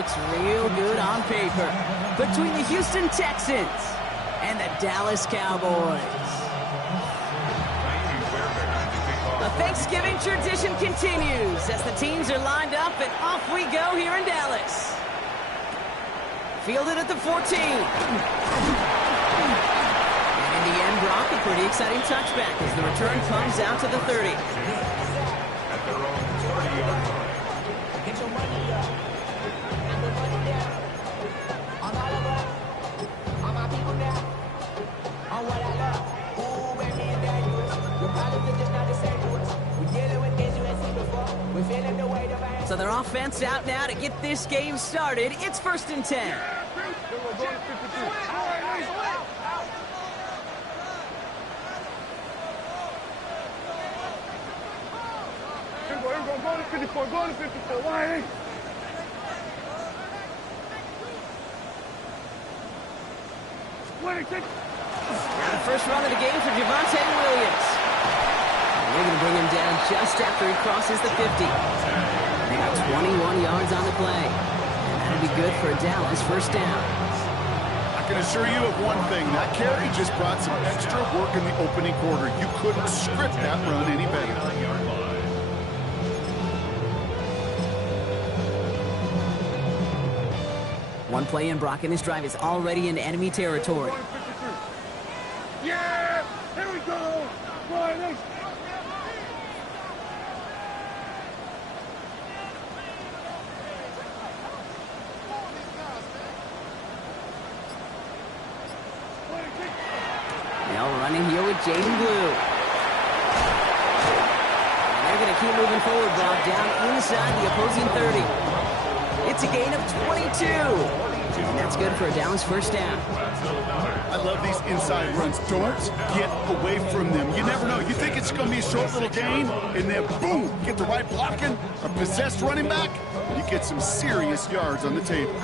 looks real good on paper between the Houston Texans and the Dallas Cowboys. The Thanksgiving tradition continues as the teams are lined up and off we go here in Dallas. Fielded at the 14. And in the end, Brock, a pretty exciting touchback as the return comes out to the 30. At their own 30-yard line. Get your money up. And the money down. I'm all about. All my people now. On what I love. Ooh, baby, it's dangerous. Your problems are just not the same to us. We're dealing with things you ain't seen before. We're feeling the weight of our... So their offense out now to get this game started. It's 1st and 10. Go to 54, go to 54, why? Now the first run of the game for Javonte Williams. And they're going to bring him down just after he crosses the 50. They got 21 yards on the play. And that'll be good for a Dallas first down. I can assure you of one thing. That carry just brought some extra work in the opening quarter. You couldn't script that run any better. One play in, Brock, and this drive is already in enemy territory. Yeah! Here we go! Right, Now running here with Jaden Blue. And they're going to keep moving forward, Brock, down inside the opposing 30. It's a gain of 22. And that's good for a Dallas first down. I love these inside runs. Don't get away from them. You never know. You think it's going to be a short little gain, and then boom, get the right blocking, a possessed running back, you get some serious yards on the table.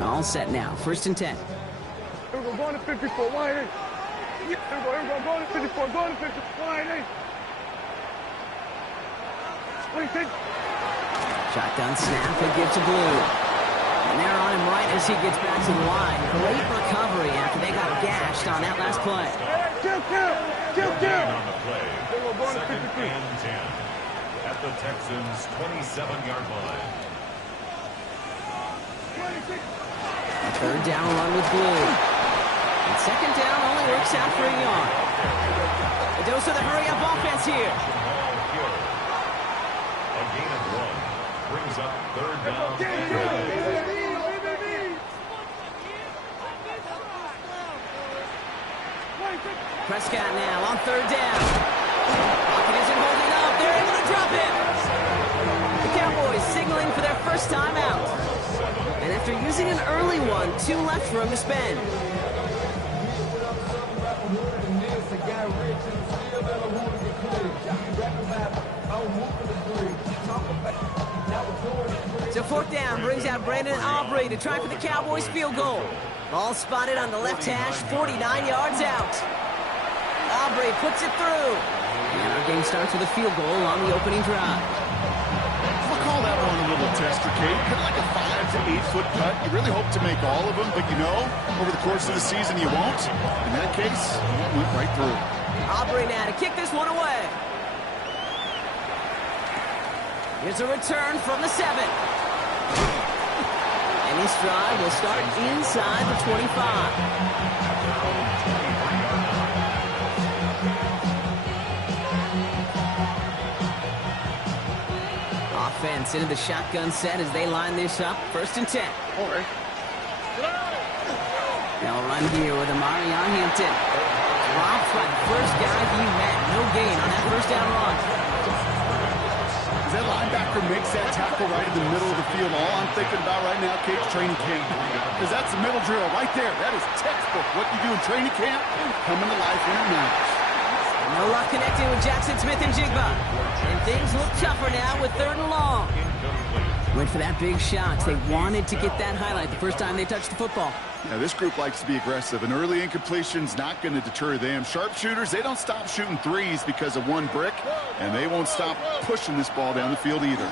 All set now. 1st and 10. Here we go, going to 54, why? Here we go, going to 54, going to 54, why? Shotgun snap and give to Blue. And they're on him right as he gets back to the line. Great recovery after they got gashed on that last play. Kill! On the play, 2nd and 10 at the Texans' 27-yard line. A 3rd down run with Blue. And 2nd down only works out for a yard. A dose of the hurry-up offense here. A gain of 1 brings up 3rd down. Prescott now on 3rd down. Pocket isn't holding up. They're able to drop him. The Cowboys signaling for their first time out. And after using an early one, 2 left for him to spend. So 4th down brings out Brandon Aubrey to try for the Cowboys field goal. Ball spotted on the left hash, 49 yards out. Aubrey puts it through. And our game starts with a field goal on the opening drive. We'll call that one a little tester, Kate. Kind of like a 5 to 8 foot cut. You really hope to make all of them, but you know, over the course of the season you won't. In that case, it went right through. Aubrey now to kick this one away. Here's a return from the 7. And this drive will start inside the 25. Offense into the shotgun set as they line this up. 1st and 10. They'll run here with Amari on Hampton. Dropped by the first guy he met. No gain on that 1st down run. As that linebacker makes that tackle right in the middle of the field, all I'm thinking about right now, Kate's training camp. Because that's the middle drill right there. That is textbook. What you do in training camp, coming to life when it matters. No luck connecting with Jackson Smith and Jigba. And things look tougher now with 3rd and long. Incomplete. Went for that big shot. They wanted to get that highlight the first time they touched the football. Yeah, this group likes to be aggressive. An early incompletion's not going to deter them. Sharpshooters, they don't stop shooting threes because of one brick, and they won't stop pushing this ball down the field either.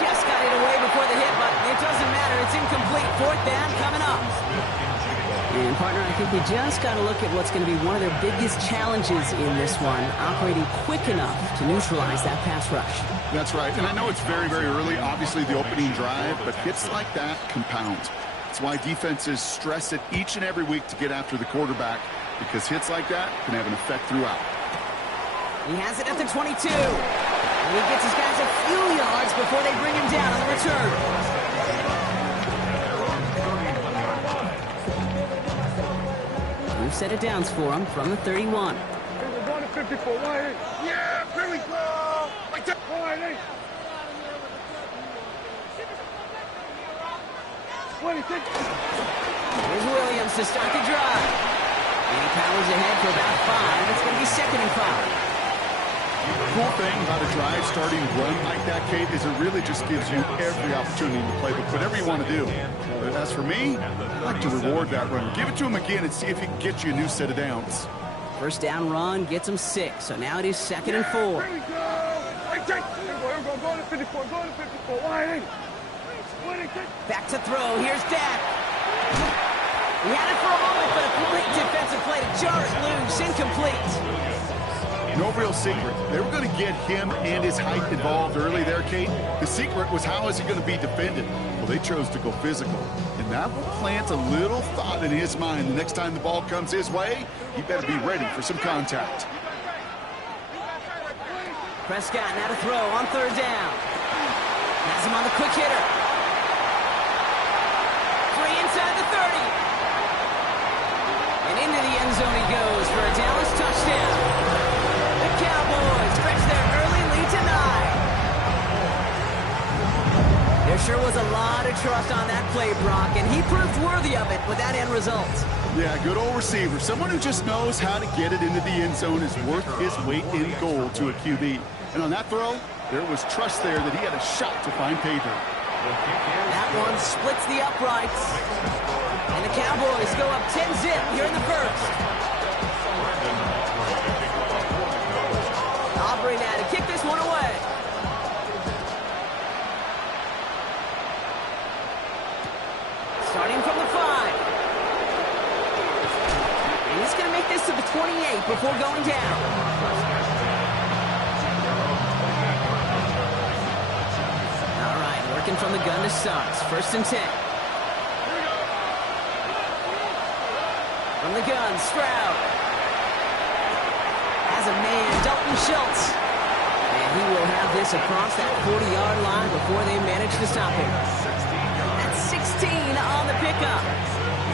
Just got it away before the hit, but it doesn't matter. It's incomplete. Fourth down coming up. And, partner, I think we just got to look at what's going to be one of their biggest challenges in this one, operating quick enough to neutralize that pass rush. That's right, and I know it's very, very early, obviously the opening drive, but hits like that compound. That's why defenses stress it each and every week to get after the quarterback, because hits like that can have an effect throughout. He has it at the 22. And he gets his guys a few yards before they bring him down on the return. Set it downs for him from the 31. We're going to 54. Yeah, here we go. Like that. Here's Williams to start the drive. And he powers ahead for about 5. It's going to be 2nd and 5. The cool thing about a drive starting run like that, Kate, is it really just gives you every opportunity to play with whatever you want to do. But as for me, I like to reward that runner. Give it to him again and see if he can get you a new set of downs. First down run gets him 6, so now it is 2nd and 4. Here we go. We're going to 54. Going to 54. Back to throw. Here's Dak. He had it for a moment, but a complete defensive play to jar it loose. Incomplete. No real secret. They were going to get him and his height involved early there, Kate. The secret was how is he going to be defended? Well, they chose to go physical. And that will plant a little thought in his mind. The next time the ball comes his way, he better be ready for some contact. Prescott now to throw on 3rd down. Has him on the quick hitter. Free inside the 30. And into the end zone he goes for a Dallas touchdown. The Cowboys stretch their early lead to 9. There sure was a lot of trust on that play, Brock, and he proved worthy of it with that end result. Yeah, good old receiver. Someone who just knows how to get it into the end zone is worth his weight in gold to a QB. And on that throw, there was trust there that he had a shot to find pay dirt. That one splits the uprights. And the Cowboys go up 10-zip here in the first. Aubrey now to kick this one away. Starting from the 5. And he's going to make this to the 28 before going down. All right, working from the gun to start. 1st and 10. From the gun, Stroud. Has a man, Dalton Schultz. And he will have this across that 40-yard line before they manage to stop him. That's 16 on the pickup.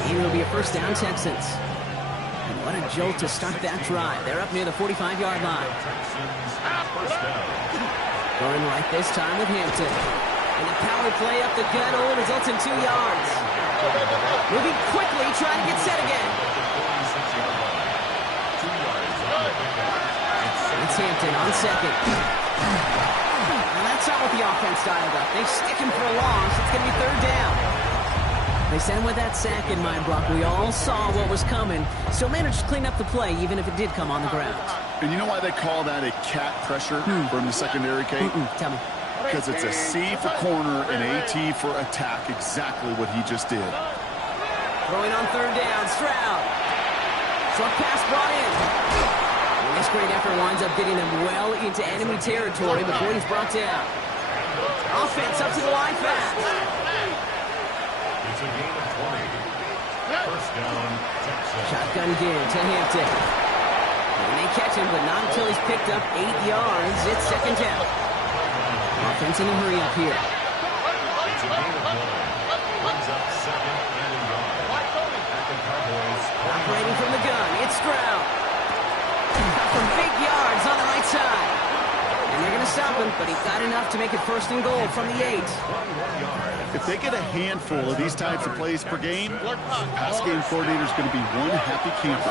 Here will be a first down, Texans. And what a jolt to start that drive. They're up near the 45-yard line. Going right this time with Hampton. And the power play up the gut only results in 2 yards. Moving quickly, trying to get set again. It's Hampton on 2nd. And that's not what the offense dialed up. They stick him for a loss. It's going to be 3rd down. They sent him with that sack in mind, Brock. We all saw what was coming. Still managed to clean up the play, even if it did come on the ground. And you know why they call that a cat pressure from the secondary, Kate? Tell me. Because it's a C for corner and AT for attack, exactly what he just did. Throwing on 3rd down, Stroud. Short pass brought in. And this great effort winds up getting him well into enemy territory before he's brought down. Offense up to the line fast. It's a gain of 20. First down, Texas. Shotgun again to Hampton. And they catch him, but not until he's picked up 8 yards. It's 2nd down. Offense in a hurry up here. It's a gain of 1. Brings up 2nd and a yard. At the Cowboys. Operating from the gun, it's Stroud. From big yards on the right side. And they're going to stop him, but he got enough to make it 1st and goal from the 8. If they get a handful of these types of plays per game, pass game coordinator is going to be one happy camper.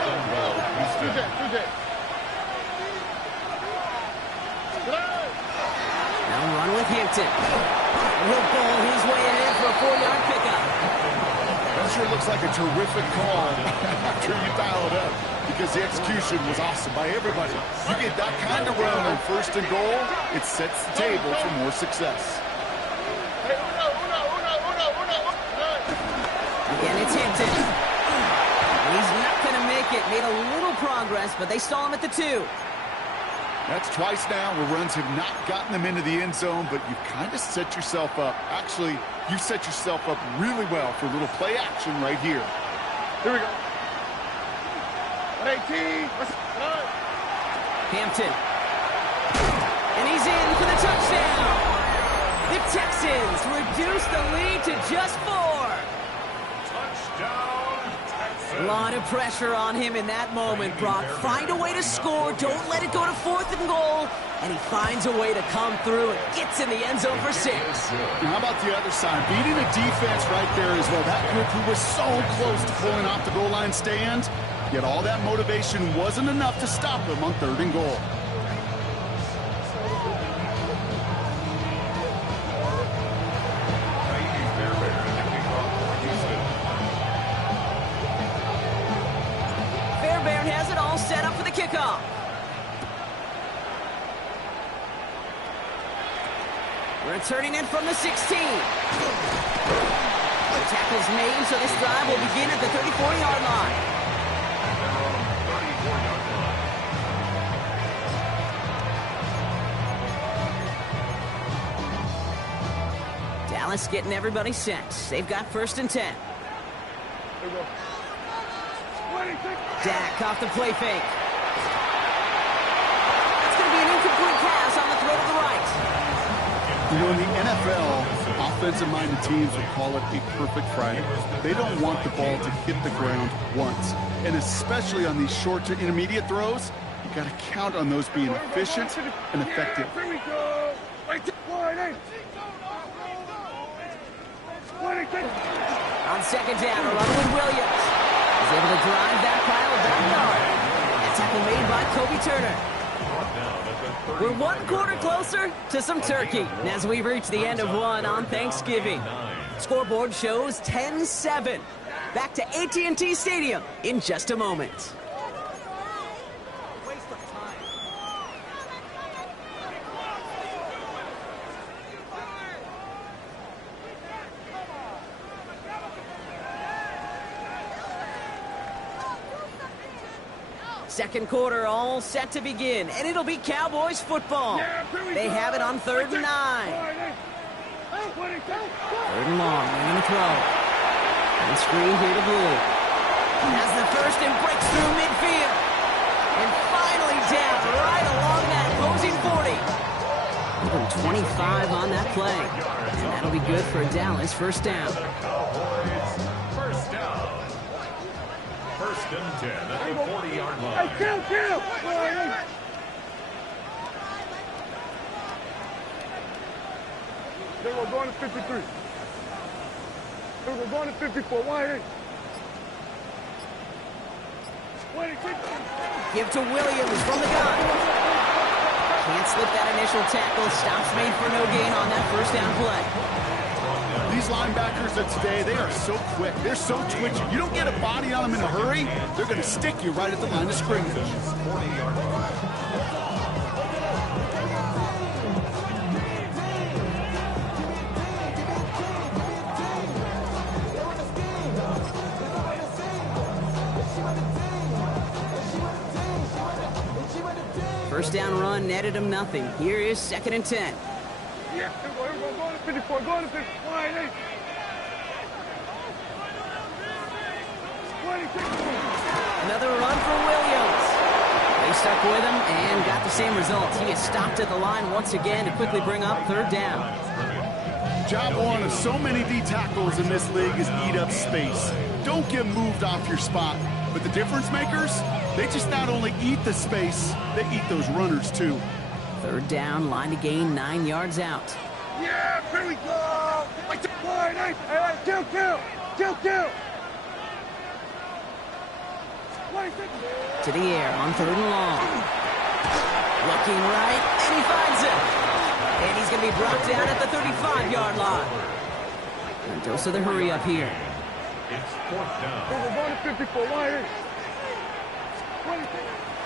with Hampton. He'll bowl his way ahead for a 4-yard pickup. That sure looks like a terrific call after you dial it up, because the execution was awesome by everybody. You get that kind of run on 1st and goal, it sets the table for more success. Again, it's Hampton. He's not going to make it. Made a little progress, but they stall him at the 2. That's twice now where runs have not gotten them into the end zone, but you've kind of set yourself up. Actually, you set yourself up really well for a little play action right here. Here we go. 18. Hampton. And he's in for the touchdown. The Texans reduce the lead to just 4. A lot of pressure on him in that moment, Brock. Find a way to score. Don't let it go to 4th and goal. And he finds a way to come through and gets in the end zone for 6. Now, how about the other side? Beating the defense right there as well. That group who was so close to pulling off the goal line stand, yet all that motivation wasn't enough to stop him on 3rd and goal. Has it all set up for the kickoff. Returning in from the 16. The tackle's made, so this drive will begin at the 34-yard line. Dallas getting everybody set. They've got 1st and 10. Here we go. 26. Dak off the play fake. That's going to be an incomplete pass on the throw to the right. You know, in the NFL, offensive-minded teams would call it a perfect Friday. They don't want the ball to hit the ground once. And especially on these short to intermediate throws, you got to count on those being efficient and effective. Here we go. 26. On 2nd down, a run with Williams. He's able to drive that pile backyard. A tackle made by Kobe Turner. We're 1 quarter closer to some turkey as we reach the end of one on Thanksgiving. Scoreboard shows 10-7. Back to AT&T Stadium in just a moment. Second quarter all set to begin, and it'll be Cowboys football. They have it on 3rd and 9. 3rd and long, wing and throw. And screen here to Blue. Has the first and breaks through midfield. And finally down right along that opposing 40. Even 25 on that play. And that'll be good for Dallas. 1st down. First down. 1st and 10 at the 40-yard line. Hey, kill! They were going to 53. They were going to 54. Why? Give to Williams from the gun. Can't slip that initial tackle. Stops made for no gain on that 1st down play. These linebackers of today, they are so quick. They're so twitchy. You don't get a body on them in a hurry, they're going to stick you right at the line of scrimmage. First down run netted him nothing. Here is 2nd and 10. Yeah, go to 54, go to 54. Another run for Williams. They stuck with him and got the same result. He is stopped at the line once again to quickly bring up 3rd down. Job one of so many D tackles in this league is eat up space. Don't get moved off your spot. But the difference makers, they just not only eat the space, they eat those runners too. 3rd down, line to gain 9 yards out. Yeah, here we go. Kill. To the air on 3rd and long. Looking right, and he finds it. And he's going to be brought down at the 35-yard line. And dose of the hurry up here. It's fourth down. We're going to 54. Why?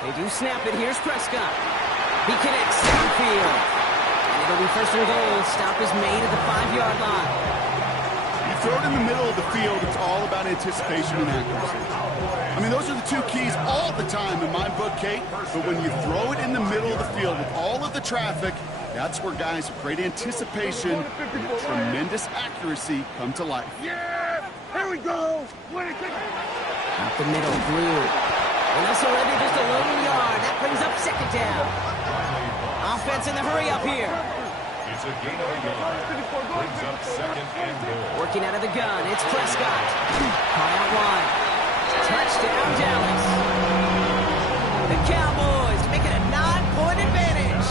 They do snap it. Here's Prescott. He connects downfield. And it'll be first and goal. Stop is made at the 5-yard line. You throw it in the middle of the field, it's all about anticipation and accuracy. I mean, those are the two keys all the time in my book, Kate. But when you throw it in the middle of the field with all of the traffic, that's where guys with great anticipation and tremendous accuracy come to life. Yeah! Here we go! Out the middle, Blue. And they'll surrender just a lone yard. That brings up second down. Offense in the hurry up here. It's a gain of a yard. Brings up second and goal. Working out of the gun. It's Prescott. High out wide. Touchdown, Dallas. The Cowboys make it a 9-point advantage.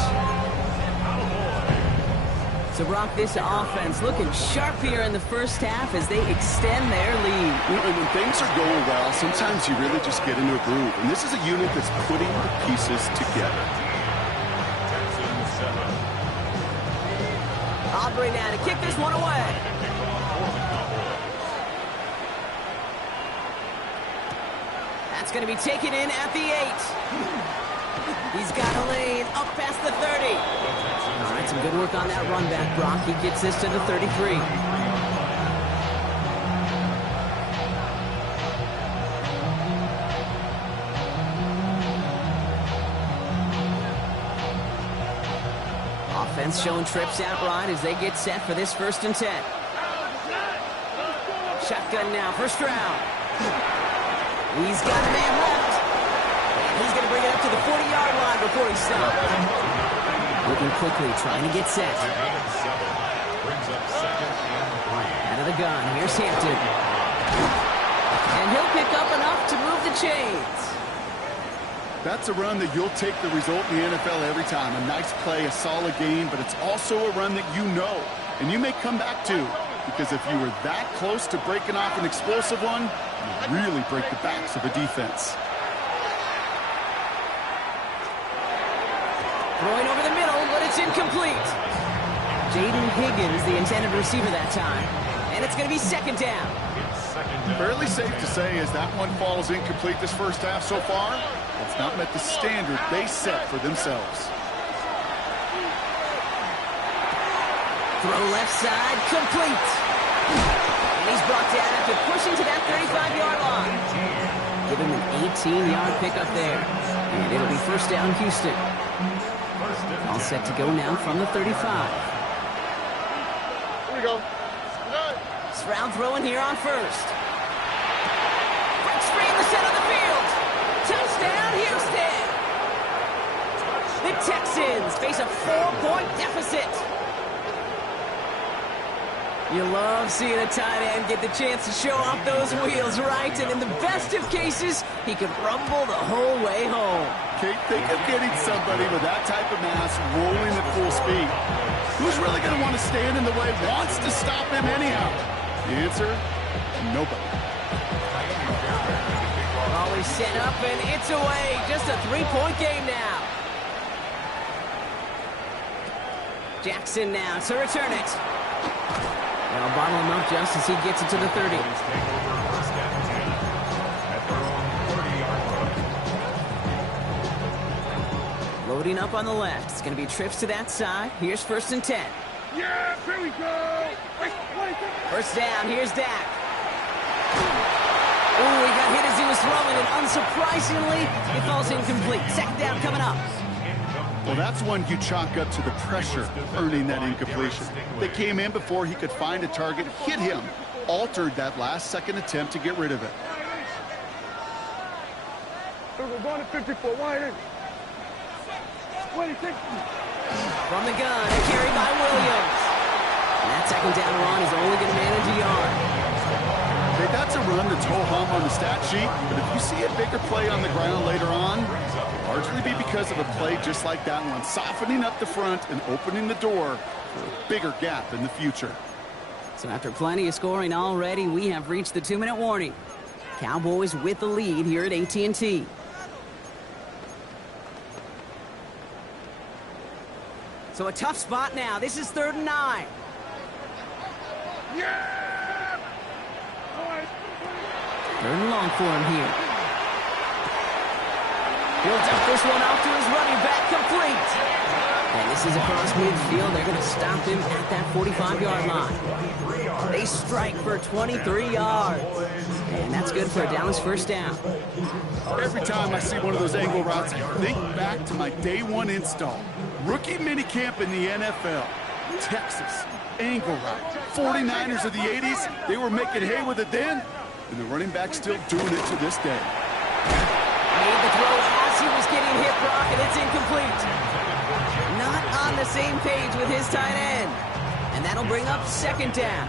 So, Brock, this offense looking sharp here in the first half as they extend their lead. And when things are going well, sometimes you really just get into a groove. And this is a unit that's putting the pieces together. Texans 7. Aubrey now to kick this one away. That's going to be taken in at the 8. He's got a lane up past the 30. All right, some good work on that run back, Brock. He gets this to the 33. Offense showing trips out right as they get set for this 1st and 10. Shotgun now, first round. He's got a man left. And he's going to bring it up to the 40-yard line before he stops. Looking quickly, trying to get set. Brings up second and 3. Out of the gun, here's Hampton. And he'll pick up enough to move the chains. That's a run that you'll take the result in the NFL every time. A nice play, a solid game, but it's also a run that you know and you may come back to, because if you were that close to breaking off an explosive one, you really break the backs of a defense. Throwing over the middle, but it's incomplete. Jaden Higgins, the intended receiver that time. And it's going to be second down. Fairly safe to say as that one falls incomplete this first half so far, it's not met the standard they set for themselves. Throw left side, complete. And he's brought down after pushing to that 35-yard line. Give him an 18-yard pickup there. And it'll be first down, Houston. All set to go now from the 35. Here we go. Stroud throwing here on first. Breaks free in the center of the field. Touchdown, Houston. The Texans face a 4-point deficit. You love seeing a tight end get the chance to show off those wheels, right? And in the best of cases, he could rumble the whole way home. Kate, think of getting somebody with that type of mass rolling at full speed. Who's really going to want to stand in the way, wants to stop him anyhow? The answer, nobody. Always set up, and it's away. Just a 3-point game now. Jackson now to return it. They'll bottle him up just as he gets it to the 30. Loading up on the left. It's going to be trips to that side. Here's first and 10. Yeah, here we go. First down, here's Dak. Oh, he got hit as he was throwing, and unsurprisingly, it falls incomplete. Second down coming up. Well, that's one you chalk up to the pressure earning that incompletion. They came in before he could find a target, hit him, altered that last-second attempt to get rid of it. We're going to 54. Why? From the gun, carried by Williams. And that second down run is only going to manage a yard. Hey, that's a run that's ho-hum on the stat sheet, but if you see a bigger play on the ground later on, it'll largely be because of a play just like that one, softening up the front and opening the door for a bigger gap in the future. So after plenty of scoring already, we have reached the 2-minute warning. Cowboys with the lead here at AT&T. So a tough spot now. This is 3rd and 9. Yeah! 3rd and long for him here. He'll dump this one off to his running back, complete. And this is across midfield. They're going to stop him at that 45-yard line. They strike for 23 yards. And that's good for a Dallas first down. Every time I see one of those angle routes, I think back to my day one install. Rookie minicamp in the NFL. Texas, angle route. 49ers of the 80s, they were making hay with it then, and the running back's still doing it to this day. Made the throw as he was getting hit, Brock, and it's incomplete. Not on the same page with his tight end. And that'll bring up 2nd down.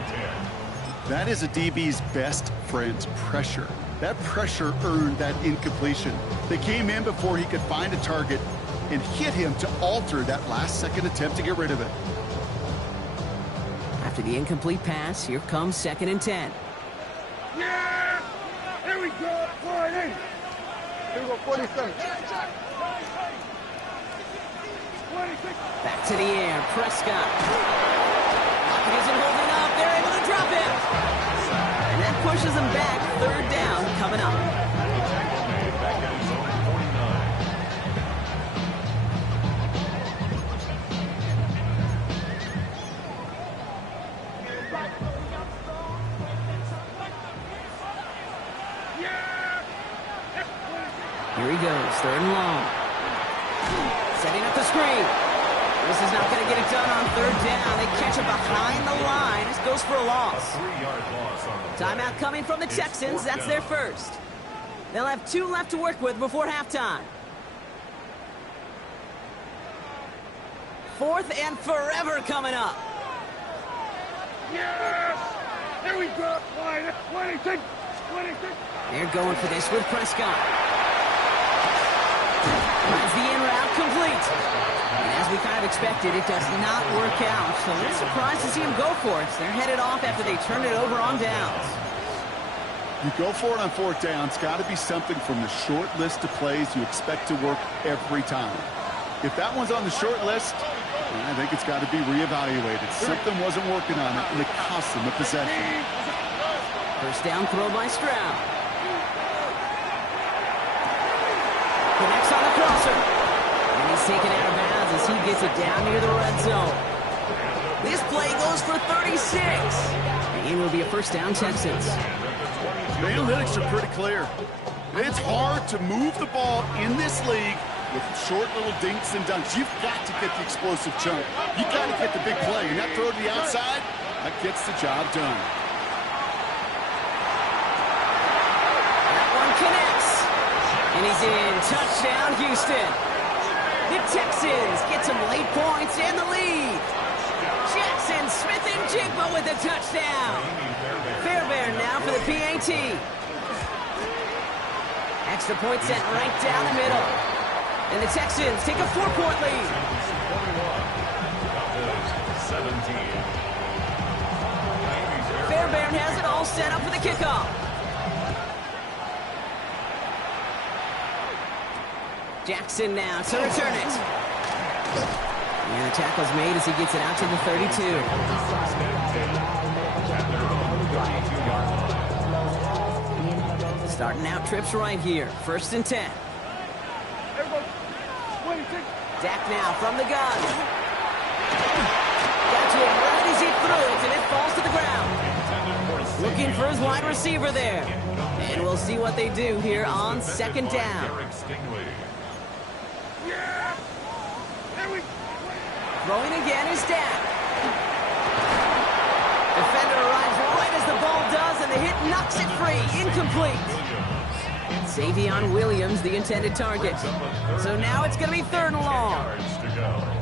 That is a DB's best friend's pressure. That pressure earned that incompletion. They came in before he could find a target and hit him to alter that last-second attempt to get rid of it. After the incomplete pass, here comes 2nd and 10. Yeah! Here we go. 48. Here we go, 47. 26. Back to the air, Prescott. Pocket isn't holding up. They're able to drop him. And that pushes him back. 3rd down coming up. Here he goes, 3rd and long. Setting up the screen. This is not going to get it done on 3rd down. They catch it behind the line. This goes for a loss. 3-yard loss on the Timeout coming from the Texans. That's their first. They'll have 2 left to work with before halftime. 4th and forever coming up. Yes! Here we go. 26. 26. They're going for this with Prescott. Runs the in route complete. And as we kind of expected, it does not work out. So we're surprised to see him go for it. They're headed off after they turn it over on downs. You go for it on 4th down. It's got to be something from the short list of plays you expect to work every time. If that one's on the short list, I think it's got to be reevaluated. Something wasn't working on it, and it cost them the possession. First down throw by Stroud. Connects on the crosser. And he's taken out of bounds as he gets it down near the red zone. This play goes for 36. And it will be a first down, Texans. The analytics are pretty clear. It's hard to move the ball in this league with short little dinks and dunks. You've got to get the explosive chunk. You've got to get the big play. And that throw to the outside, that gets the job done. That one connects. And he's in. Touchdown, Houston. The Texans get some late points and the lead. Jackson Smith and Jigba with the touchdown. Fairbairn now for the PAT. Extra point sent right down the middle. And the Texans take a 4-point lead. 17. Fairbairn has it all set up for the kickoff. Jackson now to return it. And the tackle's made as he gets it out to the 32. Starting out trips right here. 1st and 10. Dak now from the gun. Got to him right as he threw it, and it falls to the ground. Looking for his wide receiver there. And we'll see what they do here on 2nd down. Throwing again is Dak. Defender arrives right as the ball does, and the hit knocks it free. Incomplete. Savion Williams, the intended target. So now it's going to be 3rd and long.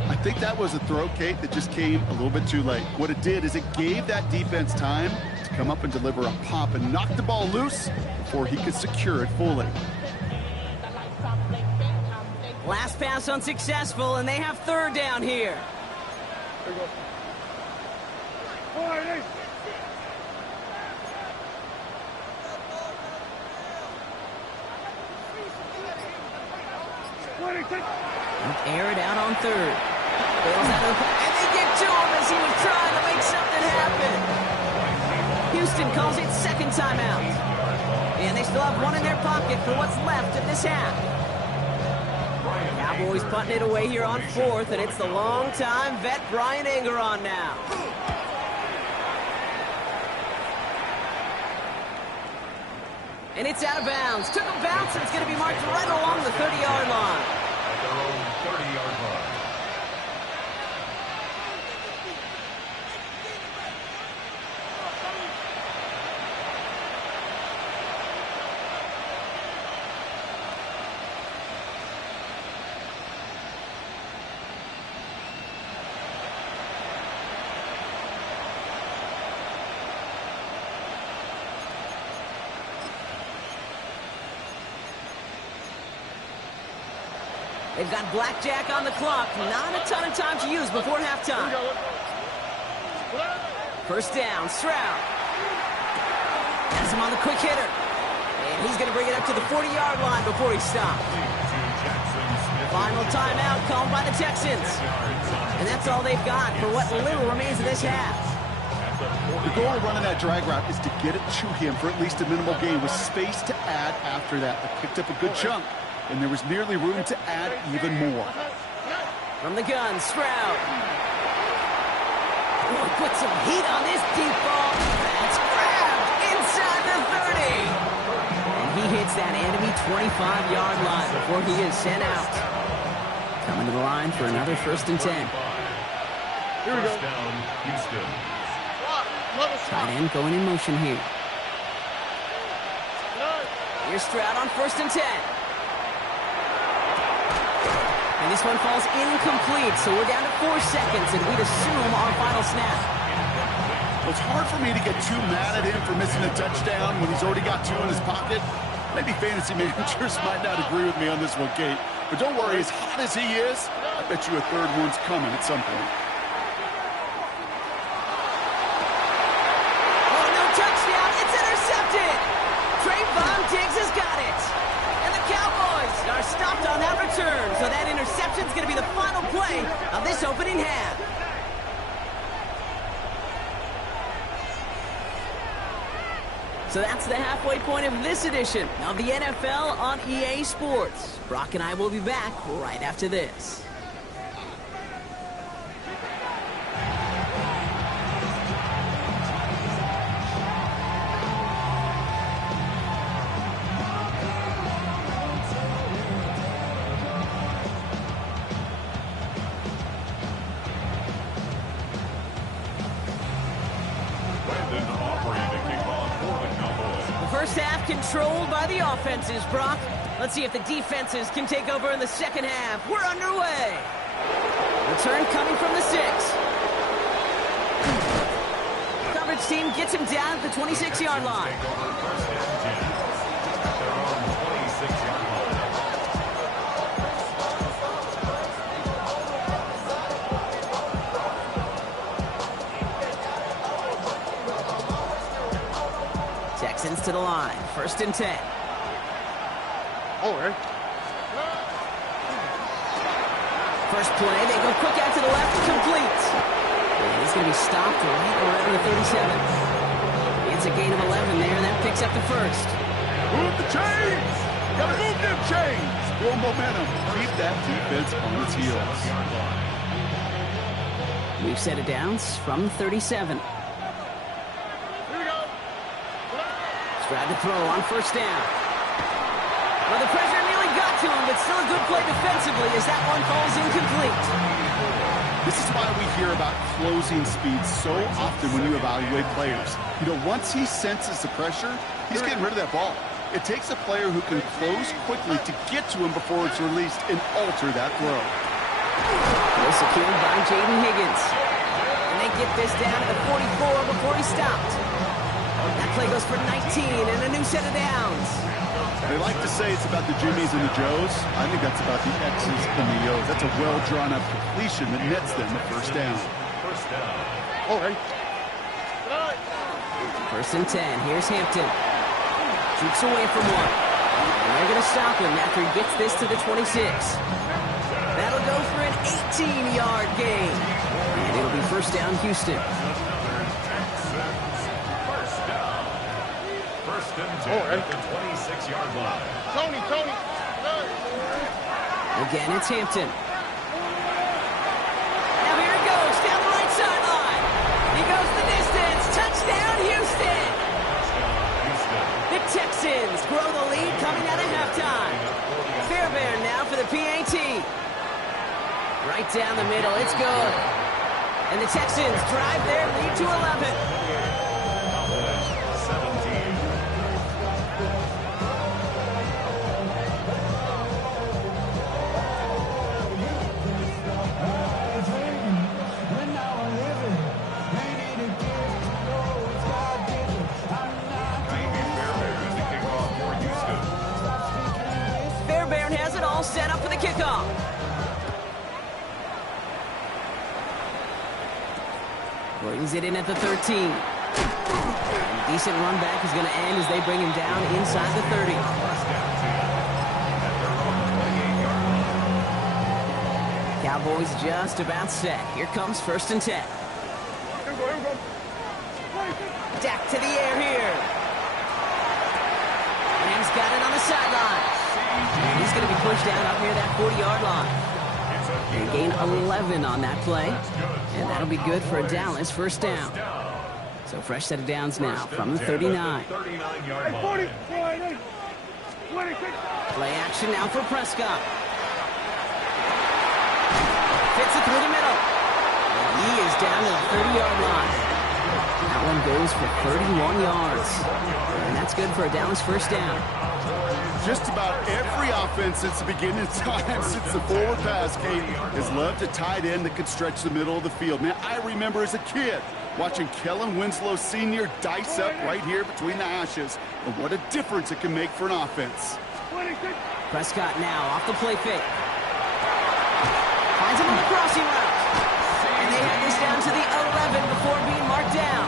I think that was a throw, Kate, that just came a little bit too late. What it did is it gave that defense time to come up and deliver a pop and knock the ball loose before he could secure it fully. Last pass unsuccessful, and they have 3rd down here. There you go. Air it out on 3rd. Bails out of the and they get to him as he was trying to make something happen. Houston calls it second timeout. And they still have one in their pocket for what's left of this half. Cowboys putting it away here on fourth, and it's the long-time vet Brian Engeron now. And it's out of bounds. Took a bounce, and it's going to be marked right along the 30-yard line. At their own 30-yard line. They've got blackjack on the clock. Not a ton of time to use before halftime. First down, Stroud. Has him on the quick hitter. And he's going to bring it up to the 40-yard line before he stops. Final timeout called by the Texans. And that's all they've got for what little remains of this half. The goal of running that drag route is to get it to him for at least a minimal gain with space to add after that. They picked up a good chunk, and there was nearly room to add even more. From the gun, Stroud. Oh, put some heat on this deep ball. That's grabbed inside the 30. And he hits that enemy 25-yard line before he is sent out. Coming to the line for another 1st and 10. Here we go. First down, Houston. Tight end going in motion here. Here's Stroud on 1st and 10. And this one falls incomplete, so we're down to 4 seconds, and we'd assume our final snap. Well, it's hard for me to get too mad at him for missing a touchdown when he's already got 2 in his pocket. Maybe fantasy managers might not agree with me on this one, Kate. But don't worry, as hot as he is, I bet you a 3rd one's coming at some point. Oh, no touchdown. It's intercepted. Trayvon Diggs has got it. And the Cowboys are stopped on that return. So that interception's going to be the final play of this opening half. So that's the halfway point of this edition of the NFL on EA Sports. Brock and I will be back right after this. First half controlled by the offenses, Brock. Let's see if the defenses can take over in the second half. We're underway. Return coming from the 6. Coverage team gets him down at the 26-yard line. Texans to the line. 1st and 10. All right. First play, they go quick out to the left, complete. And he's going to be stopped right around the 37. It's a gain of 11 there, and that picks up the 1st. Move the chains! Gotta move them chains! Build momentum. Keep that defense on its heels. We've set it downs from 37. Tried to throw on 1st down. Well, the pressure nearly got to him, but still a good play defensively as that one falls incomplete. This is why we hear about closing speed so often when you evaluate players. You know, once he senses the pressure, he's getting rid of that ball. It takes a player who can close quickly to get to him before it's released and alter that throw. Well secured by Jaden Higgins. And they get this down to the 44 before he stopped. That play goes for 19 and a new set of downs. They like to say it's about the Jimmies and the Joes. I think that's about the X's and the O's. That's a well-drawn-up completion that nets them the 1st down. All right. 1st and 10. Here's Hampton. Shoots away from one. And they're going to stop him after he gets this to the 26. That'll go for an 19-yard gain. And it'll be first down, Houston. First and 10 at the 26-yard line. Tony. Again, it's Hampton. Now here he goes, down the right sideline. He goes the distance. Touchdown, Houston. The Texans grow the lead coming out of halftime. Fairbairn now for the PAT. Right down the middle, it's good. And the Texans drive their lead to 11. 17. Fairbairn has it all set up for the kickoff. Brings it in at the 13. Decent run back is going to end as they bring him down inside the 30. Cowboys just about set. Here comes first and 10. Here we go. Dak to the air here. Rams got it on the sideline. He's going to be pushed down up near that 40-yard line. They gain 11 on that play, and that'll be good for a Dallas first down. So fresh set of downs now from the 39. Hey, 40. Play action now for Prescott. Fits it through the middle. He is down to the 30-yard line. That one goes for 31 yards. And that's good for a Dallas first down. Just about every offense since the beginning of time, since the forward pass game, has loved a tight end that could stretch the middle of the field. Man, I remember as a kid watching Kellen Winslow Sr. dice up right here between the hashes, and what a difference it can make for an offense. Prescott now off the play fake. Finds him on the crossing route. And they have this down to the 11 before being marked down.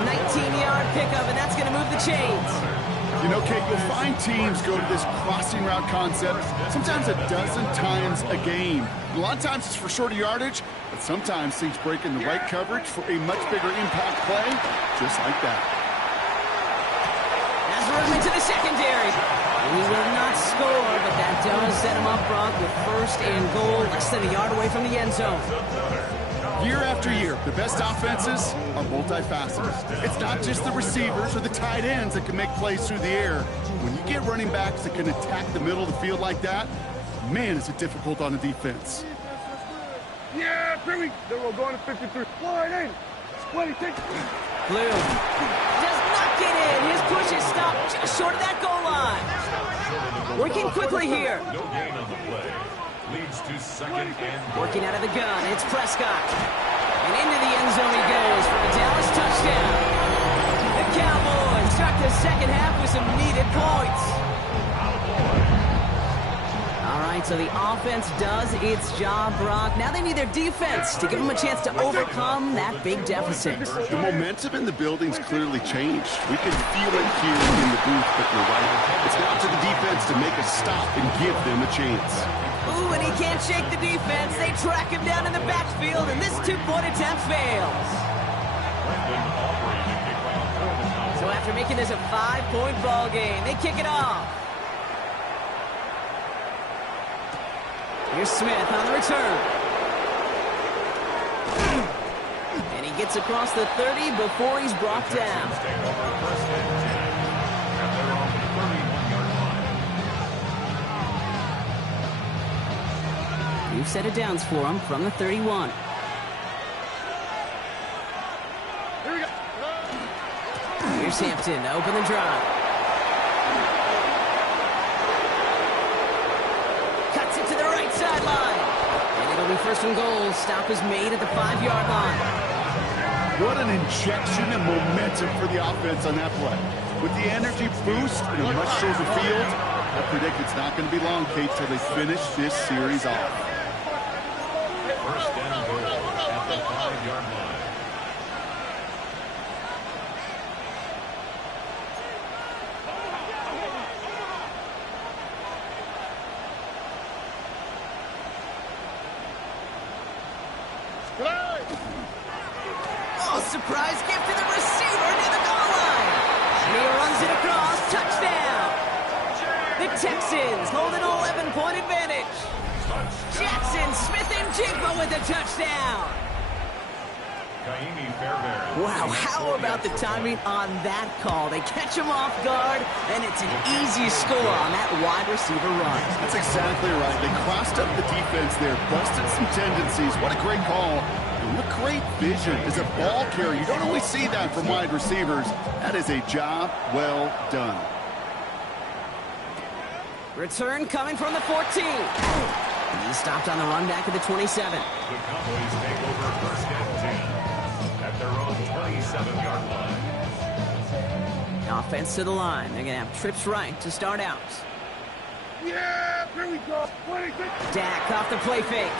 A 19-yard pickup, and that's going to move the chains. You know, Kate, you'll find teams go to this crossing route concept sometimes a dozen times a game. A lot of times it's for shorter yardage, but sometimes things break in the right coverage for a much bigger impact play, just like that. Has room into the secondary. He will not score, but that does set him up, Brock, with first and goal, less than a yard away from the end zone. Year after year, the best offenses are multifaceted. It's not just the receivers or the tight ends that can make plays through the air. When you get running backs that can attack the middle of the field like that, man, is it difficult on the defense. Yeah, Perry. Then we're going to 53. Wide in. 26. Bloom does not get in. His push is stopped just short of that goal line. Working quickly here. No gain on the play. Leads to second and goal. Working out of the gun, it's Prescott. And into the end zone he goes for a Dallas touchdown. The Cowboys start the second half with some needed points. All right, so the offense does its job, Brock. Now they need their defense to give them a chance to overcome that big deficit. The momentum in the building's clearly changed. We can feel it here in the booth, but you're right. It's now to the defense to make a stop and give them a chance. Ooh, and he can't shake the defense. They track him down in the backfield, and this two-point attempt fails. So after making this a 5-point ball game, they kick it off. Here's Smith on the return. And he gets across the 30 before he's brought down. New set of downs for him from the 31. Here we go. Here's Hampton to open the drive. Cuts it to the right sideline. And it'll be first and goal. Stop is made at the 5-yard line. What an injection and momentum for the offense on that play. With the energy boost in a much shorter field, I predict it's not going to be long, Kate, till they finish this series off. First and goal at the 5-yard line. Oh, surprise gift to the receiver near the goal line. And he runs it across. Touchdown. The Texans hold an 11-point advantage. Jackson Smith-Njigba with a touchdown. Wow, how about the timing on that call? They catch him off guard, and it's an easy score on that wide receiver run. That's exactly right. They crossed up the defense there, busted some tendencies. What a great call. And what great vision as a ball carrier. You don't always see that from wide receivers. That is a job well done. Return coming from the 14. He stopped on the run back at the 27. The Cowboys take over first and 10 at their own 27-yard line. Offense to the line. They're going to have trips right to start out. Yeah, here we go. 26. Dak off the play fake.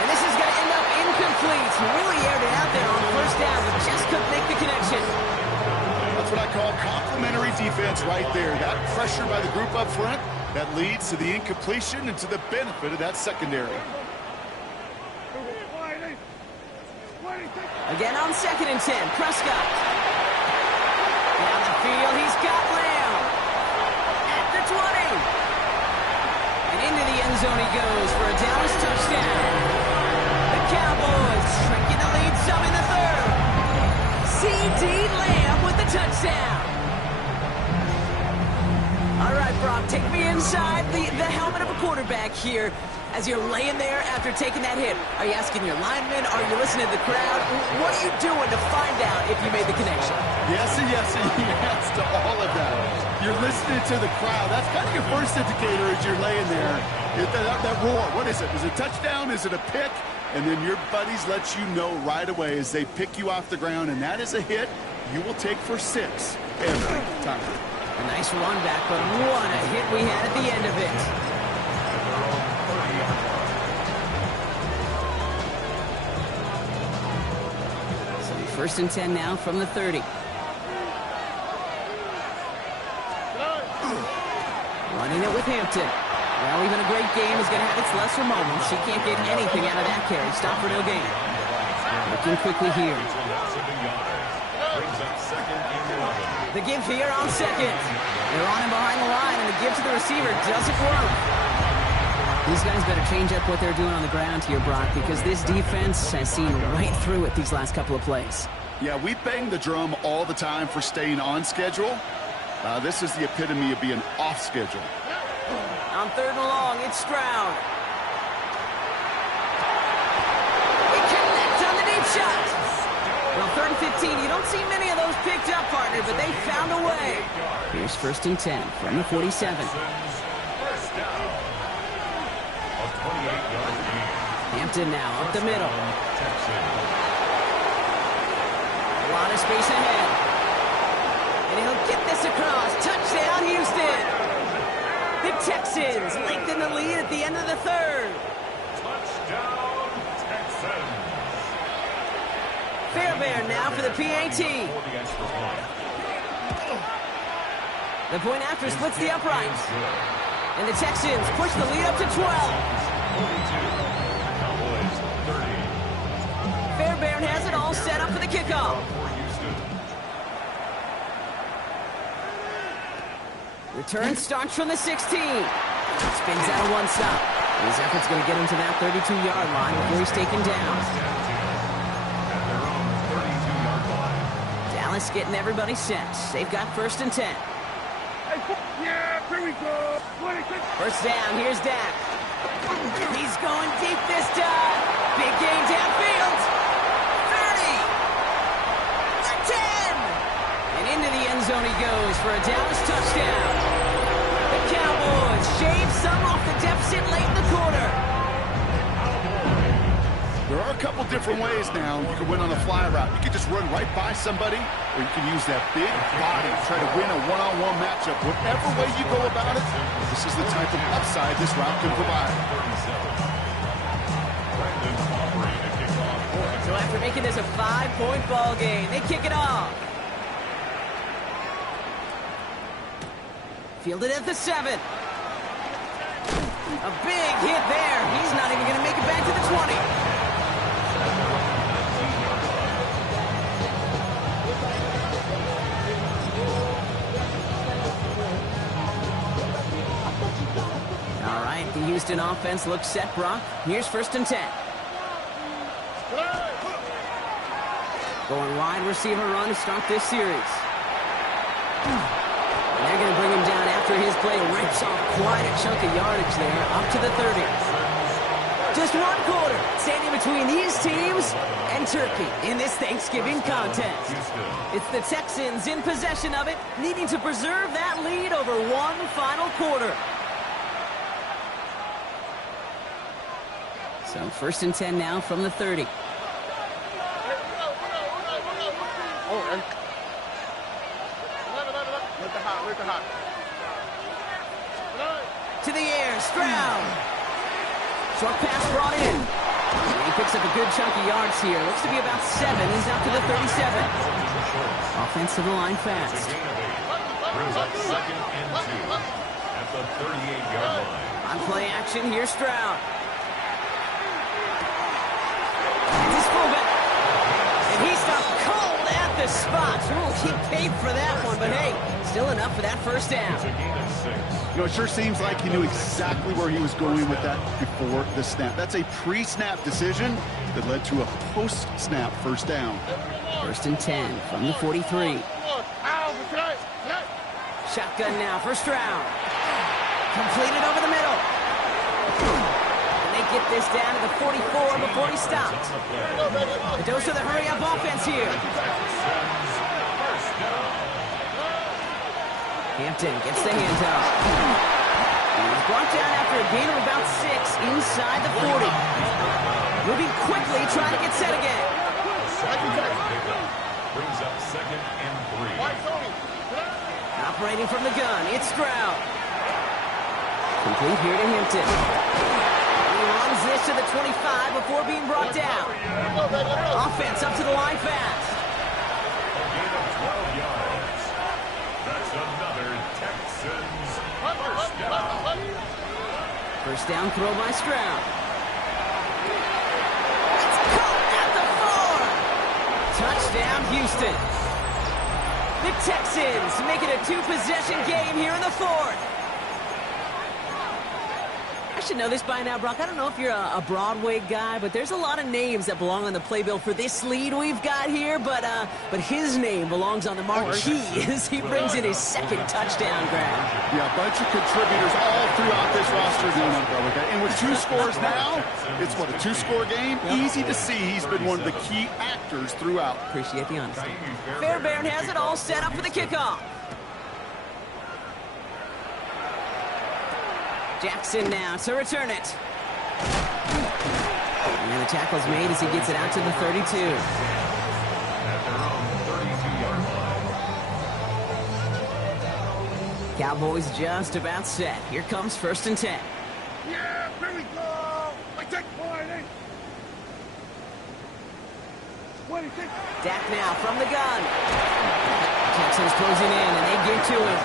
And this is going to end up incomplete. Really aired it out there on first down, but just couldn't make the connection. That's what I call complimentary defense right there. That pressure by the group up front, that leads to the incompletion and to the benefit of that secondary. Again on 2nd and 10, Prescott. Down the field, he's got Lamb. At the 20. And into the end zone he goes for a Dallas touchdown. The Cowboys shrinking the lead some in the third. C.D. Lamb with the touchdown. All right, Brock, take me inside the helmet of a quarterback here as you're laying there after taking that hit. Are you asking your linemen? Are you listening to the crowd? What are you doing to find out if you made the connection? Yes and yes and yes to all of that. You're listening to the crowd. That's kind of your first indicator as you're laying there. That roar, what is it? Is it a touchdown? Is it a pick? And then your buddies let you know right away as they pick you off the ground, and that is a hit you will take for 6 every time. A nice run back, but what a hit we had at the end of it. So 1st and 10 now from the 30. Running it with Hampton. Well, even a great game is going to have its lesser moments. She can't get anything out of that carry. Stop for no gain. Looking quickly here. The give here on 2nd. They're on him behind the line, and the give to the receiver doesn't work. These guys better change up what they're doing on the ground here, Brock, because this defense has seen right through it these last couple of plays. Yeah, we bang the drum all the time for staying on schedule. This is the epitome of being off schedule. On 3rd and long, it's Stroud. He connects on the deep shot. Well, 3rd and 15, you don't see many of those picked up, partner, but they found a way. Here's 1st and 10 from the 47. Hampton now up the middle. A lot of space ahead. And he'll get this across. Touchdown, Houston. The Texans lengthen the lead at the end of the 3rd. Touchdown, Texans. Fairbairn now for the PAT. The point after splits the uprights. And the Texans push the lead up to 12. 42. Cowboys 30. Fairbairn has it all set up for the kickoff. Return starts from the 16. Spins out of one stop. His effort's going to get him to that 32-yard line before he's taken down. Dallas getting everybody set. They've got 1st and 10. Yeah, here we go. 26. First down, here's Dak. He's going deep this time. Big game downfield. 30. 10. And into the end zone he goes for a Dallas touchdown. The Cowboys shave some off the deficit late in the quarter. There are a couple different ways now you can win on a fly route. You can just run right by somebody, or you can use that big body to try to win a one-on-one matchup. Whatever way you go about it, this is the type of upside this route can provide. So after making this a 5-point ball game, they kick it off. Fielded at the 7. A big hit there. He's not not even going to make it back to the 20. All right, the Houston offense looks set, Brock. Here's 1st and 10. Going wide receiver run to start this series. And they're going to bring him down after his play. Rips off quite a chunk of yardage there, up to the 30. Just 1 quarter, standing between these teams and Turkey in this Thanksgiving contest. It's the Texans in possession of it, needing to preserve that lead over 1 final quarter. So 1st and 10 now from the 30. To the air, Stroud. Short pass brought in. He picks up a good chunk of yards here. Looks to be about 7. He's out to the 37. Offense to the line fast. Brings up 2nd and 2 at the 38-yard line. On play action, here's Stroud. It's his fullback. And he stopped cold at the spot. Ooh, he paid for that one, but hey, still enough for that 1st down. It's a gain of 6. You know, it sure seems like he knew exactly where he was going with that before the snap. That's a pre-snap decision that led to a post-snap 1st down. 1st and 10 from the 43. Shotgun now for Stroud. Completed over the middle. And they get this down to the 44 before he stopped. The dose of the hurry-up offense here. Hampton gets the handoff. He's brought down after a gain of about 6 inside the 40. Moving quickly, trying to get set again. Brings up 2nd and 3. Operating from the gun, it's Stroud. Complete here to Hampton. He runs this to the 25 before being brought down. Offense up to the line fast. A gain of 12 yards. That's another Texans 1st down. 1st down throw by Stroud. It's caught at the 4. Touchdown, Houston. The Texans make it a 2-possession game here in the 4th. I should know this by now, Brock. I don't know if you're a Broadway guy, but there's a lot of names that belong on the playbill for this lead we've got here, but his name belongs on the marquee as he brings in his 2nd touchdown grab. Yeah, a bunch of contributors all throughout this roster doing on Broadway guy. And with 2 scores now, it's what, a 2-score game? Yep. Easy to see he's been one of the key actors throughout. Appreciate the honesty. Fairbairn has it all set up for the kickoff. Jackson now to return it. And the tackle's made as he gets it out to the 32. At their own 32-yard line. Cowboys just about set. Here comes 1st and 10. Yeah, here we go. I take point. 26. Dak now from the gun. Texans closing in, and they get to it.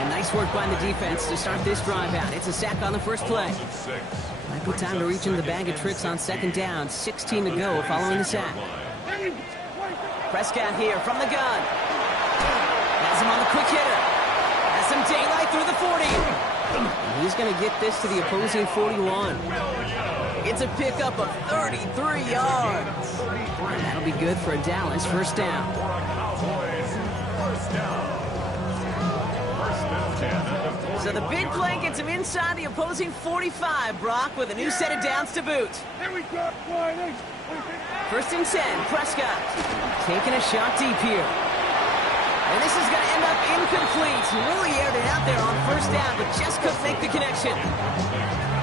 And nice work by the defense to start this drive out. It's a sack on the 1st play. Might be time to reach into the bag of tricks on 2nd down. 16 to go following the sack. Prescott here from the gun. Has him on the quick hitter. Has some daylight through the 40. And he's going to get this to the opposing 41. It's a pickup of 33 yards. And that'll be good for a Dallas 1st down. So the big play gets him inside the opposing 45, Brock, with a new set of downs to boot. Here we go. 1st and 10, Prescott taking a shot deep here. And this is going to end up incomplete. He really aired it out there on 1st down, but just couldn't make the connection.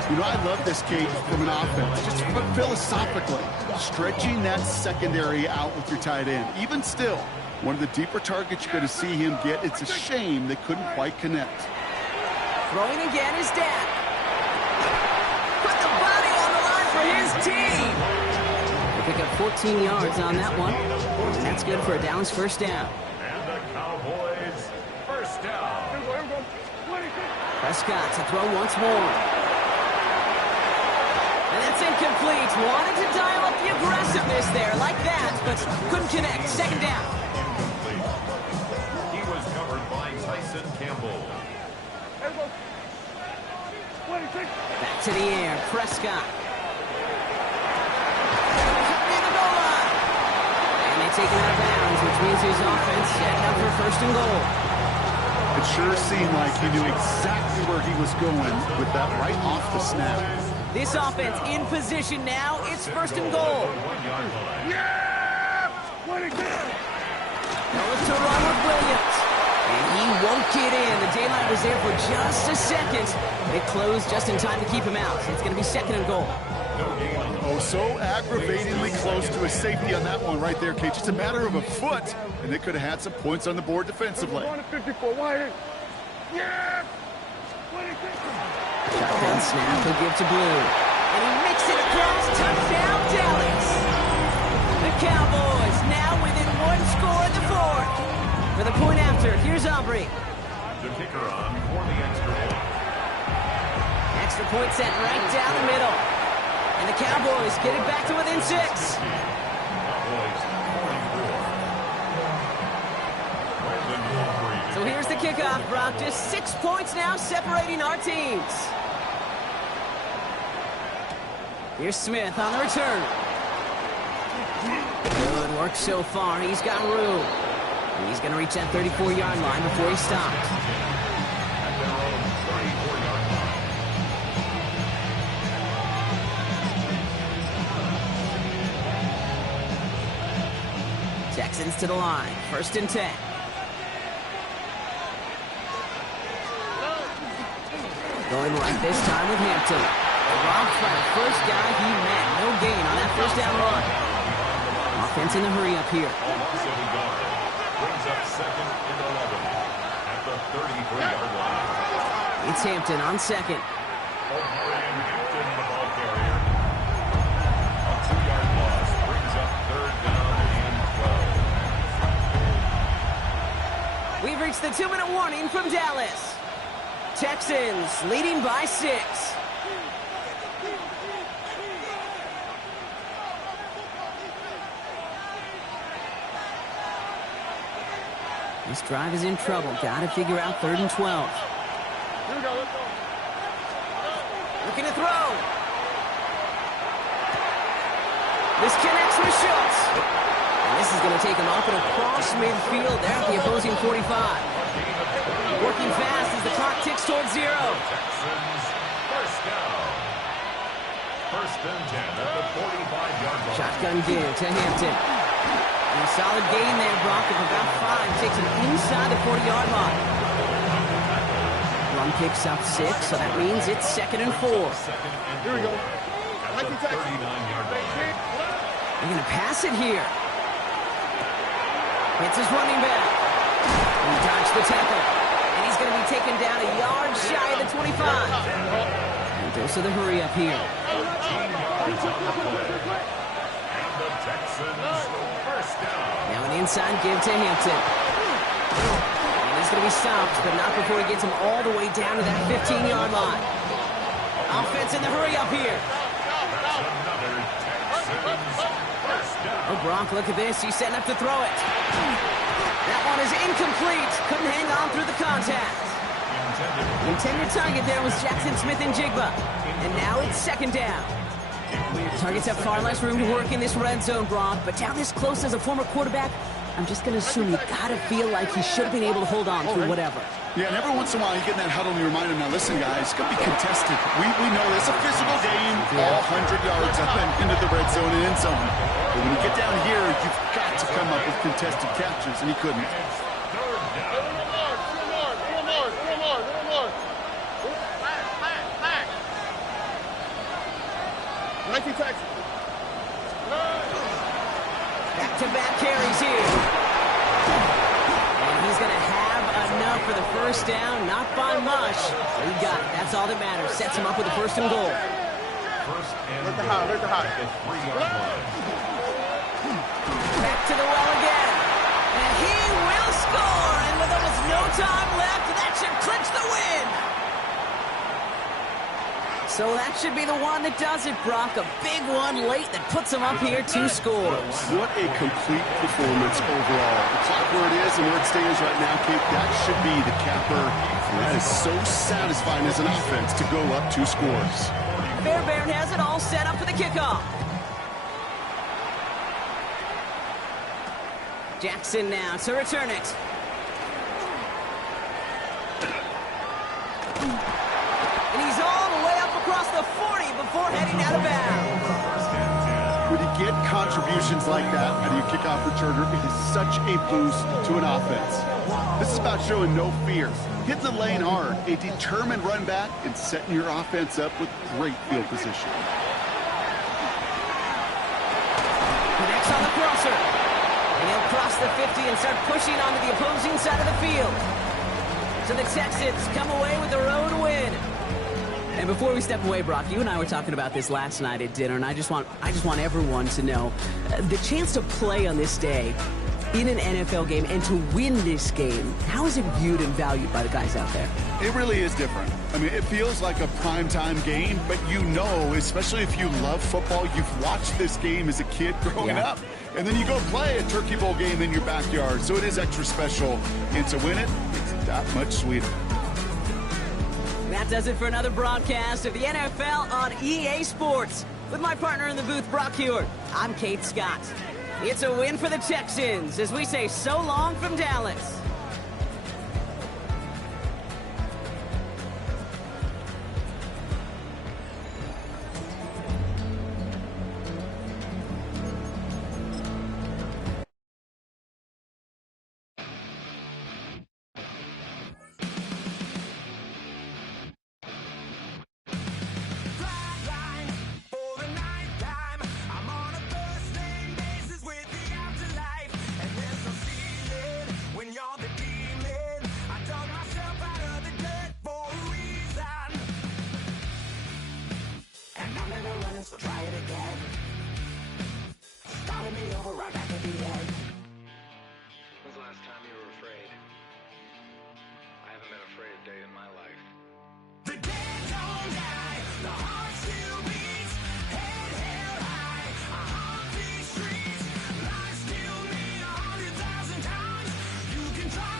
You know, I love this, Kate, from an offense. Just philosophically, stretching that secondary out with your tight end. Even still, one of the deeper targets you're going to see him get. It's a shame they couldn't quite connect. Throwing again is Dak. Put the body on the line for his team. They pick up 14 yards on that one. And that's good for a Dallas 1st down. And the Cowboys 1st down. Prescott to throw once more. incomplete. Wanted to dial up the aggressiveness there like that, but couldn't connect. Second down. He was covered by Tyson Campbell. Back to the air. Prescott. Near the goal line. And they take him out of bounds, which means his offense setting up for first and goal. It sure seemed like he knew exactly where he was going with that right off the snap. This offense in position now. It's first and goal. Yeah! What a game! Goes to run with Williams. And he won't get in. The daylight was there for just a second. They closed just in time to keep him out. It's going to be second and goal. Oh, so aggravatingly close to a safety on that one right there, Kate. Just a matter of a foot, and they could have had some points on the board defensively. Going to 54, wide. Yeah! What a game! Shotgun snap, he'll give to Blue. And he makes it across. Touchdown, Dallas. The Cowboys now within one score in the fourth. For the point after, here's Aubrey. The kicker on for the extra point. Extra point set right down the middle. And the Cowboys get it back to within 6. Cowboys 44. So here's the kickoff, Brock. Just 6 points now separating our teams. Here's Smith on the return. Good work so far. He's got room. And he's going to reach that 34-yard line before he stops. At their own 34-yard line. Texans to the line. First and 10. Going right this time with Hampton. Robbed by the first guy he met. No gain on that first down run. Offense in the hurry up here. Brings up second and 11 at the 33-yard line. It's Hampton on second. O'Brien Hampton, the ball carrier. A 2-yard loss brings up third down and 12. We've reached the 2-minute warning from Dallas. Texans leading by 6. This drive is in trouble. Got to figure out 3rd and 12. Here we go, let's go. Looking to throw. This connects with Schultz. And this is going to take him off and across midfield there at the opposing 45. Working fast as the clock ticks towards 0. Texans first down. First and 10 at the 45-yard line. Shotgun give to Hampton. And a solid gain there, Brock, of about 5. Takes him inside the 40-yard line. Run picks up 6, so that means it's second and 4. Here we go. At the 39-yard line. They're going to pass it here. It's his running back. He dodged the tackle. And he's going to be taken down a yard shy of the 25. And goes to the hurry up here. 13 yards on the play. And the Texans first down. Now an inside give to Hampton. And he's going to be stopped, but not before he gets him all the way down to that 15-yard line. Offense in the hurry up here. That's another Texans first down. Oh, Brock, look at this. He's setting up to throw it. That one is incomplete. Couldn't hang on through the contact. Intended target there was Jackson Smith and Jigba. And now it's second down. Targets have far less room to work in this red zone, Brock, but down this close as a former quarterback, I'm just going to assume you got to feel like he should have been able to hold on through whatever. Yeah, and every once in a while you get in that huddle and you remind him, now listen, guys, it's going to be contested. We know it's a physical game, all 100 yards up and into the red zone and end zone. But when you get down here, you've got to come up with contested catches, and he couldn't. Back-to-back carries here. And he's going to have enough for the first down, not by much. But he got it. That's all that matters. Sets him up with the first and goal. First and goal at the 3-yard line. Back to the well again. And he will score. And with almost no time left, that should clinch the win. So that should be the one that does it, Brock. A big one late that puts them up here 2 scores. What a complete performance overall. The clock where it is and where it stands right now, Kate, that should be the capper. And that is so satisfying as an offense to go up 2 scores. Fairbairn has it all set up for the kickoff. Jackson now to return it. And he's all the way up across the 40 before heading out of bounds. When you get contributions like that out of your kickoff returner, it is such a boost to an offense. This is about showing no fear, hitting the lane hard, a determined run back, and setting your offense up with great field position. Connects on the crosser. And he'll cross the 50 and start pushing onto the opposing side of the field. So the Texans come away with a road win. And before we step away, Brock, you and I were talking about this last night at dinner, and I just want everyone to know the chance to play on this day in an NFL game and to win this game. How is it viewed and valued by the guys out there? It really is different. I mean, it feels like a primetime game, but you know, especially if you love football, you've watched this game as a kid growing up. And then you go play a Turkey Bowl game in your backyard. So it is extra special. And to win it, it's that much sweeter. That does it for another broadcast of the NFL on EA Sports. With my partner in the booth, Brock Hewitt, I'm Kate Scott. It's a win for the Texans as we say so long from Dallas. So try it again. Starting me over right back at the end. When's the last time you were afraid? I haven't been afraid a day in my life. The dead don't die, the heart still beats, head held high, I haunt these streets, lies kill me 100,000 times. You can try,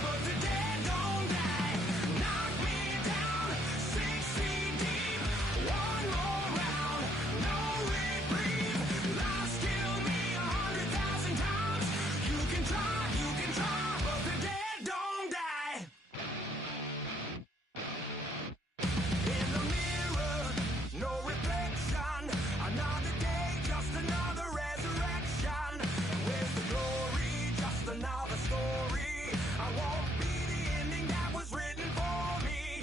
but the dead don't die. Knock me down, 6 feet deep, one more round, no reprieve, lies kill me 100,000 times. You can try, but the dead don't die. In the mirror, no reflection. Another day, just another resurrection. Where's the glory? Just another story. I won't be the ending that was written for me.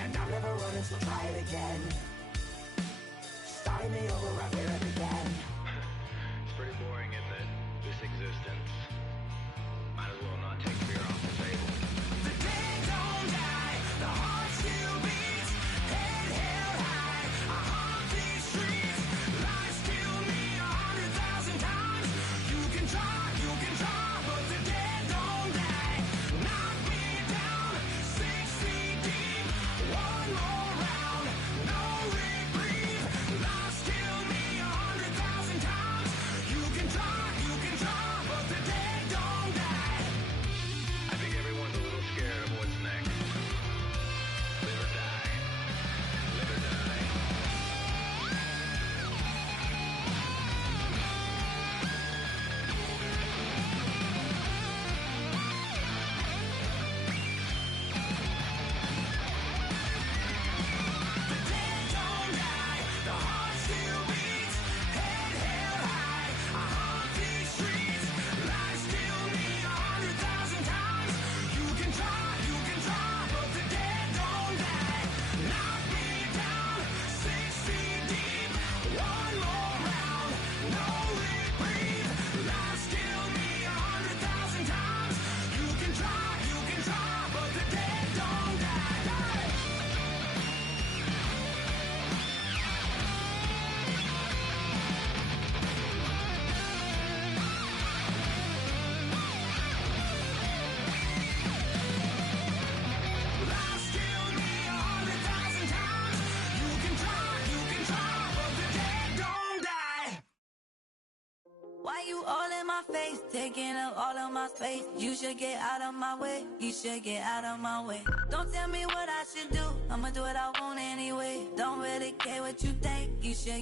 And I'm never running, so try it again. Starting me over right where it began. It's pretty boring, isn't it? This existence. Might as well not take fear off the table. The dead don't die, the heart still beats, head held high, I haunt these streets, lies kill me 100,000 times. You can try, but the dead don't die. Knock me down, 6 feet deep, one more round, no reprieve, lies kill me 100,000 times. You can try, but the dead in my face, taking up all of my space. You should get out of my way, you should get out of my way. Don't tell me what I should do, I'ma do what I want anyway. Don't really care what you think, you should